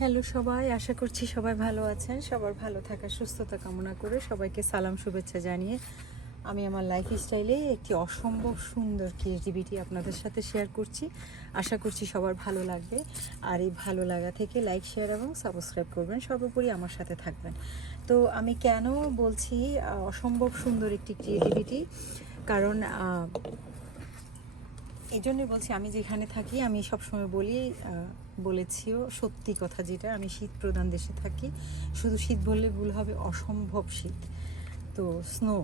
Hello সবাই, আশা করছি সবাই ভালো আছেন। সবার ভালো থাকা সুস্থতা কামনা করে সবাইকে সালাম শুভেচ্ছা জানিয়ে আমি আমার লাইফস্টাইলে একটি অসম্ভব সুন্দর ক্রিয়েটিভিটি আপনাদের সাথে শেয়ার করছি। আশা করছি সবার ভালো লাগবে। আর এই ভালো লাগা থেকে লাইক, শেয়ার এবং সাবস্ক্রাইব করবেন, সর্বোপরি আমার সাথে থাকবেন। তো আমি কেন বলছি অসম্ভব সুন্দর একটি ক্রিয়েটিভিটি, কারণ এই জন্যই বলছি, আমি যেখানে থাকি আমি সবসময় বলেছিও সত্যি কথা, যেটা আমি শীত প্রধান দেশে থাকি। শুধু শীত বললে ভুল হবে, অসম্ভব শীত, তো স্নো।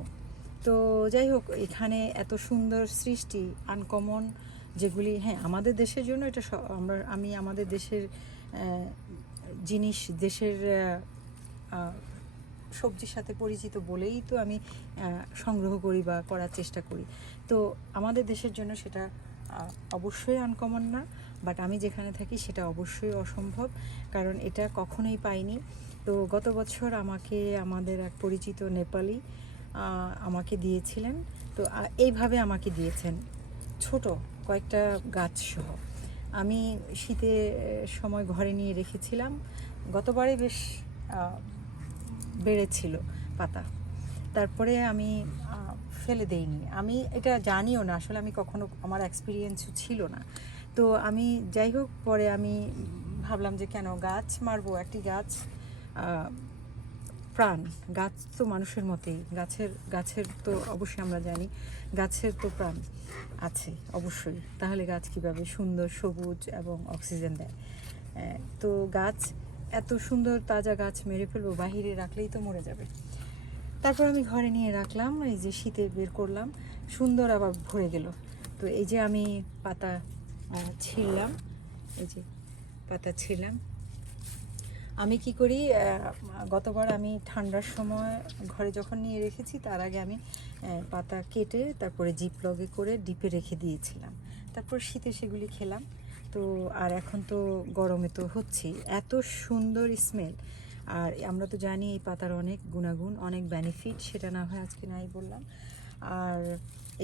তো যাই হোক, এখানে এত সুন্দর সৃষ্টি, আনকমন, যেগুলি হ্যাঁ আমাদের দেশের জন্য এটা আমি আমাদের দেশের জিনিস, দেশের সবজির সাথে পরিচিত বলেই তো আমি সংগ্রহ করি বা করার চেষ্টা করি। তো আমাদের দেশের জন্য সেটা অবশ্যই আনকমন না, বাট আমি যেখানে থাকি সেটা অবশ্যই অসম্ভব, কারণ এটা কখনোই পাইনি। তো গত বছর আমাকে আমাদের এক পরিচিত নেপালি আমাকে দিয়েছিলেন। তো এইভাবে আমাকে দিয়েছেন ছোট কয়েকটা গাছ সহ। আমি শীতের সময় ঘরে নিয়ে রেখেছিলাম। গতবারে বেশ বেড়েছিল পাতা, তারপরে আমি ফেলে দেইনি। আমি এটা জানিও না আসলে, আমি কখনো, আমার এক্সপিরিয়েন্সও ছিল না। তো আমি যাই হোক, পরে আমি ভাবলাম যে কেন গাছ মারবো, একটি গাছ প্রাণ, গাছ তো মানুষের মতোই, গাছের তো অবশ্যই আমরা জানি গাছের তো প্রাণ আছে অবশ্যই, তাহলে গাছ কীভাবে সুন্দর সবুজ এবং অক্সিজেন দেয়। তো গাছ, এত সুন্দর তাজা গাছ মেরে ফেলবো, বাহিরে রাখলেই তো মরে যাবে। তারপর আমি ঘরে নিয়ে রাখলাম, এই যে শীতে বের করলাম, সুন্দর আবার ভরে গেল। তো এই যে আমি পাতা ছিঁড়লাম, এই যে পাতা ছিঁড়লাম। আমি কি করি, গতবার আমি ঠান্ডার সময় ঘরে যখন নিয়ে রেখেছি, তার আগে আমি পাতা কেটে তারপরে জিপলগে করে ডিপে রেখে দিয়েছিলাম। তারপর শীতে সেগুলি খেলাম। তো আর এখন তো গরমে তো হচ্ছেই, এত সুন্দর স্মেল। আর আমরা তো জানি এই পাতার অনেক গুণাগুণ, অনেক বেনিফিট, সেটা না হয় আজকে নাই বললাম। আর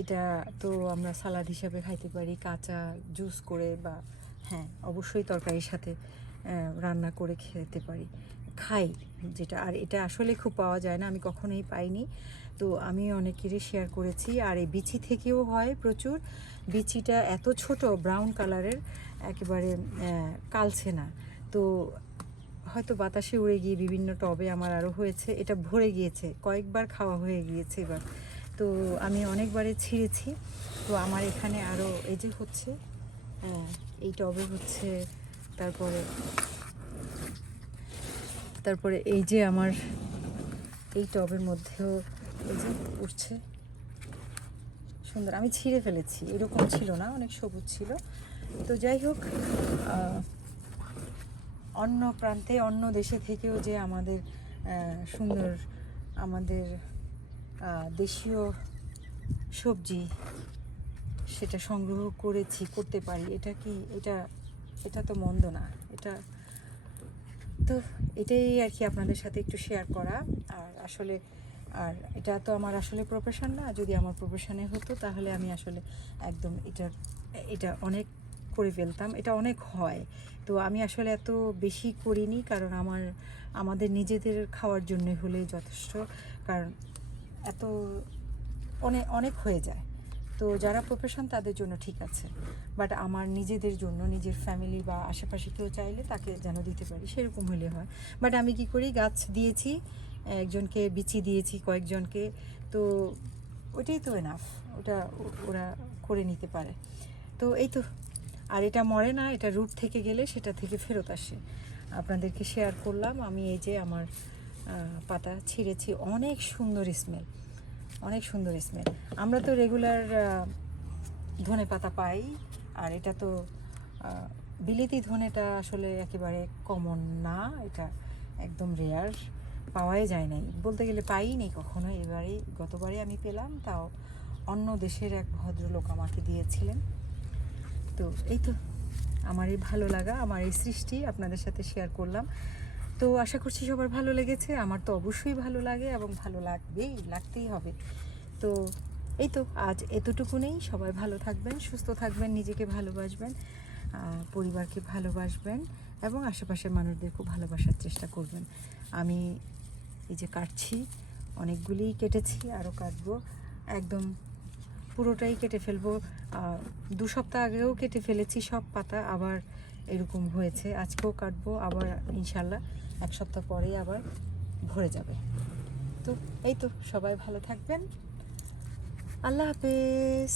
এটা তো আমরা সালাদ হিসাবে খাইতে পারি, কাঁচা জুস করে, বা হ্যাঁ অবশ্যই তরকারির সাথে রান্না করে খেতে পারি, খাই যেটা। আর এটা আসলে খুব পাওয়া যায় না, আমি কখনোই পাইনি। তো আমি অনেকেরই শেয়ার করেছি। আর এই বিচি থেকেও হয় প্রচুর। বিচিটা এত ছোট, ব্রাউন কালারের, একেবারে কালছে না। তো হয়তো বাতাসে উড়ে গিয়ে বিভিন্ন টবে আমার আরও হয়েছে, এটা ভরে গিয়েছে, কয়েকবার খাওয়া হয়ে গিয়েছে এবার। তো আমি অনেকবারে ছিঁড়েছি। তো আমার এখানে আরও এই যে হচ্ছে, এই টবে হচ্ছে, তারপরে তারপরে এই যে আমার এই টবের মধ্যেও এই যে উঠছে সুন্দর। আমি ছিঁড়ে ফেলেছি, এরকম ছিল না, অনেক সবুজ ছিল। তো যাই হোক, অন্য প্রান্তে, অন্য দেশে থেকেও যে আমাদের সুন্দর, আমাদের দেশীয় সবজি সেটা সংগ্রহ করতে পারি, এটা কি, এটা তো মন্দ না। এটা তো এটাই আর কি আপনাদের সাথে একটু শেয়ার করা। আর আসলে, আর এটা তো আমার আসলে প্রফেশন না, যদি আমার প্রফেশনে হতো তাহলে আমি আসলে একদম এটা অনেক করে ফেলতাম, এটা অনেক হয়। তো আমি আসলে এত বেশি করিনি, কারণ আমাদের নিজেদের খাওয়ার জন্য হলে যথেষ্ট, কারণ এত অনেক অনেক হয়ে যায়। তো যারা প্রফেশন তাদের জন্য ঠিক আছে, বাট আমার নিজেদের জন্য, নিজের ফ্যামিলি বা আশেপাশে কেউ চাইলে তাকে যেন দিতে পারি, সেরকম হলে হয়। বাট আমি কি করি, গাছ দিয়েছি, একজনকে বিচি দিয়েছি, কয়েকজনকে। তো ওইটাই তো এনাফ, ওটা ওরা করে নিতে পারে। তো এই তো। আর এটা মরে না, এটা রুট থেকে গেলে সেটা থেকে ফেরত আসে। আপনাদেরকে শেয়ার করলাম। আমি এই যে আমার পাতা ছিঁড়েছি, অনেক সুন্দর স্মেল, অনেক সুন্দর স্মেল। আমরা তো রেগুলার ধনে পাতা পাই, আর এটা তো বিলেতি ধনেটা আসলে একেবারে কমন না, এটা একদম রেয়ার, পাওয়াই যায় নাই বলতে গেলে, পাইনি কখনো। গতবারে আমি পেলাম, তাও অন্য দেশের এক ভদ্রলোক আমাকে দিয়েছিলেন। তো এই তো, আমার এই ভালো লাগা, আমার এই সৃষ্টি আপনাদের সাথে শেয়ার করলাম। তো আশা করছি সবার ভালো লেগেছে। আমার তো অবশ্যই ভালো লাগে এবং ভালো লাগবেই, লাগতেই হবে। তো এই তো, আজ এতটুকুনেই। সবাই ভালো থাকবেন, সুস্থ থাকবেন, নিজেকে ভালোবাসবেন, পরিবারকে ভালোবাসবেন, এবং আশেপাশের মানুষদেরকেও ভালোবাসার চেষ্টা করবেন। আমি এই যে কাটছি, অনেকগুলিই কেটেছি, আরও কাটবো, একদম পুরোটাই কেটে ফেলবো। 2 সপ্তাহ আগেও কেটে ফেলেছি সব পাতা, আবার এরকম হয়েছে। আজকেও কাটবো, আবার ইনশাল্লাহ 1 সপ্তাহ পরেই আবার ভরে যাবে। তো এই তো, সবাই ভালো থাকবেন। আল্লাহ হাফেজ।